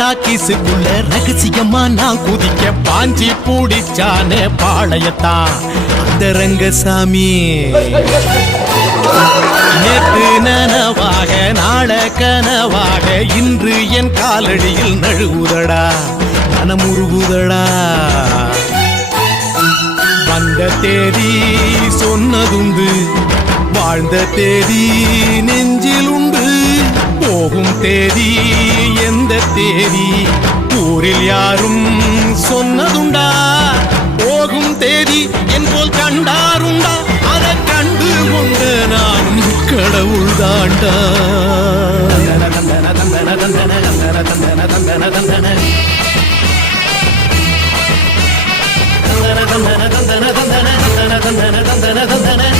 டாக்கிஸுக்குள்ள ரகசியமா நான் குதிக்க பாஞ்சி பூடிச்சானே பாளையத்தான் அந்த ரங்கசாமி. நேற்று நனவாக நாள கனவாக இன்று என் காலடியில் நழுவுதடா மனமுருகுதடா. வந்த தேதி சொன்னதுண்டு வாழ்ந்த தேதி நெஞ்சில் உண்டு. போகும் தேதி எந்த தேதி ஊரில் யாரும் சொன்னதுண்டா. போகும் தேதி என் போல் கண்டாருண்டா அதை கண்டு கொண்ட நானும் கடவுள் தாண்டா. தந்தன